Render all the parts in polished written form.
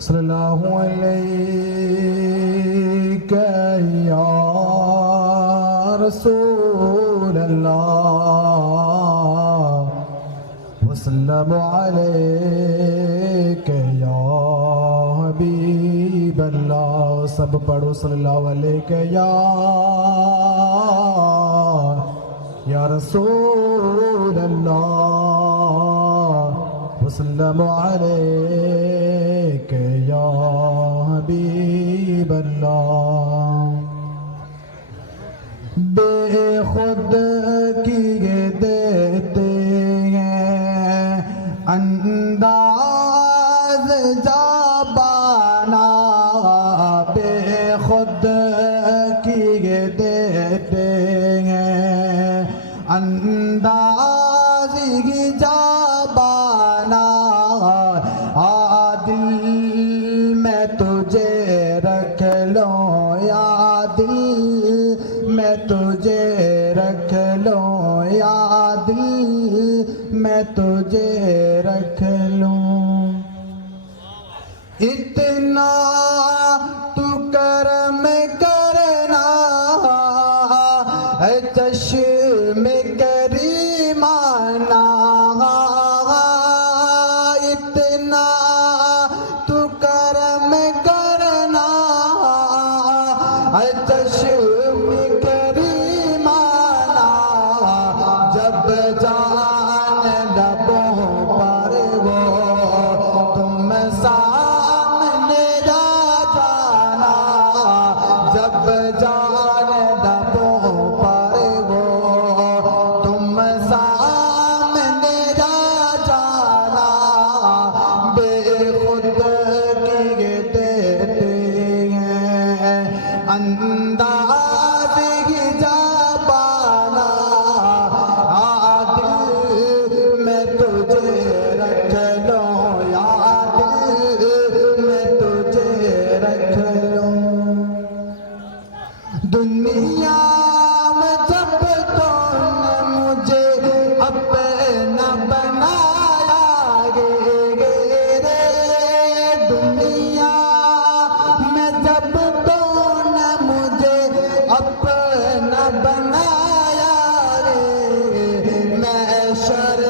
صلی اللہ علیہ یا رسول اللہ وسلم علیک یا حبیب اللہ. سب پڑھو صلی اللہ علیہ یا رسول اللہ وسلم علیک یا حبیب اللہ. بے خود کیے دیتے ہیں انداز جابانا، بے خود کیے دیتے ہیں انداز جابانا. دل میں تجھے رکھ لوں یا دل میں تجھے رکھ لوں یا دل میں تجھے رکھ لوں. اتنا تو کرم کرنا اے چشم کریمانہ، اتنا تو کرم کرنا اے چشم کریمانہ. جب جان لبوں پر وہ تم سامنے جا جانا، جب جان لبوں پر وہ تم سامنے جا جانا. بے خود کیے دیتے ہیں انداز جابانا. دل میں تجھے رکھ لوں یا دل میں تجھے رکھ لوں. دنیا میں جب تو نے مجھے اپنا بنایا گے رے، دنیا میں جب تو نے مجھے اپنا بنایا رے. محشر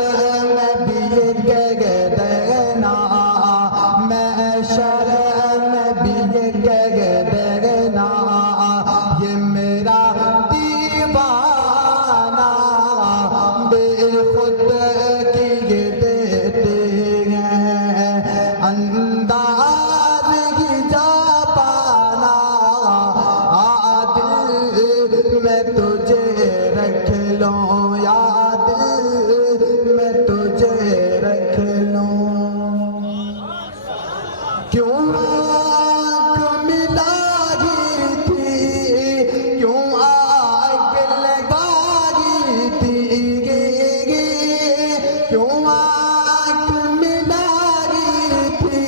میں بھی یہ کہہ دینا، محشر میں بھی یہ کہہ دینا، یہ میرا دیوانہ بے خود کیے دیتے ہیں انداز جابانا. دل میں تجھے رکھ لوں یا دل میں تجھے رکھ لوں. کیوں آنکھ ملائی تھی، کیوں آگ لگائی تھی، کیوں آنکھ ملائی تھی،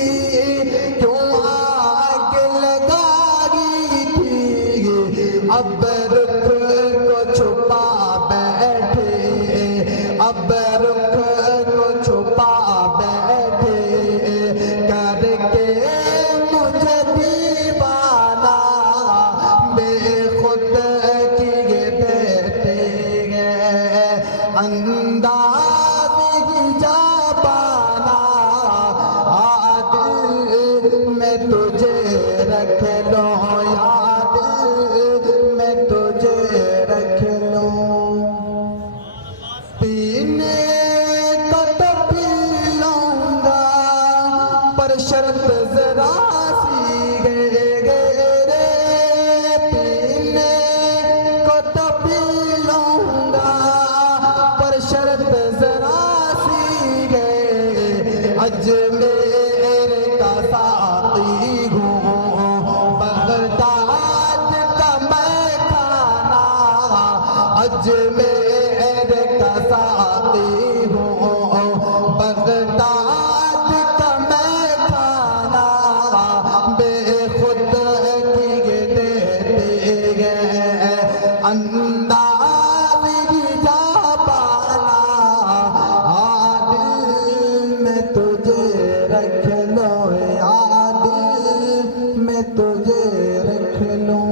تجھے رکھ لوں